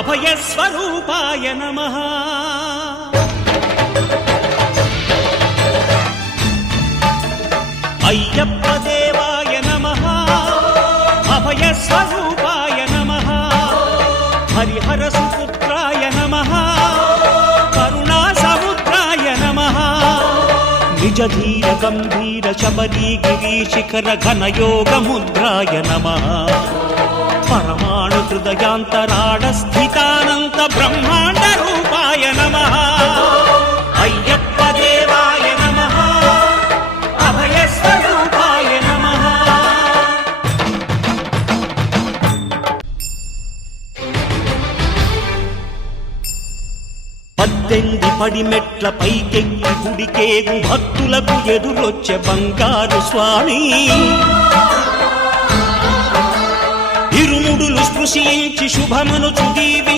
అభయస్వరూపాయ నమః అయ్యప్ప దేవాయ నమః అభయస్వరూపాయ నమః హరిహర సుపుత్రాయ నమః కరుణా సముద్రాయ నమః నిజ ధీర గంభీర శబరీ గిరి శిఖర ఘనయోగ ముద్రాయ నమః పరమాణు హృదయాంతరాళ స్థితానంత బ్రహ్మాండ రూపాయ నమః అయ్యప్ప దేవాయ నమః అభయస్వరూపాయ నమః పద్దెనిమిది పడిమెట్ల పైకెక్కి గుడికేగు భక్తులకు ఎదురొచ్చే బంగారు స్వామి ఇరుముడులు స్పృశించి శుభమను చుదీవి